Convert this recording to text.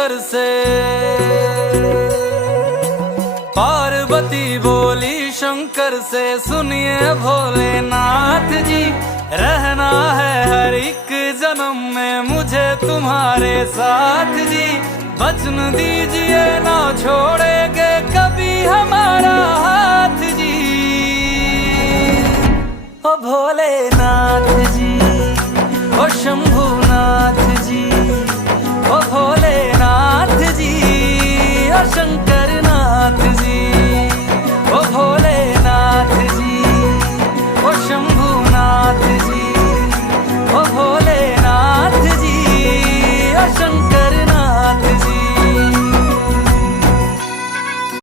शंकर से। पार्वती बोली शंकर से, सुनिए भोलेनाथ जी, रहना है हर एक जन्म में मुझे तुम्हारे साथ जी। वचन दीजिए ना छोड़ेंगे कभी हमारा हाथ जी। ओ भोलेनाथ जी, ओ शंभुनाथ जी, ओ भोलेनाथ जी, ओ शंकर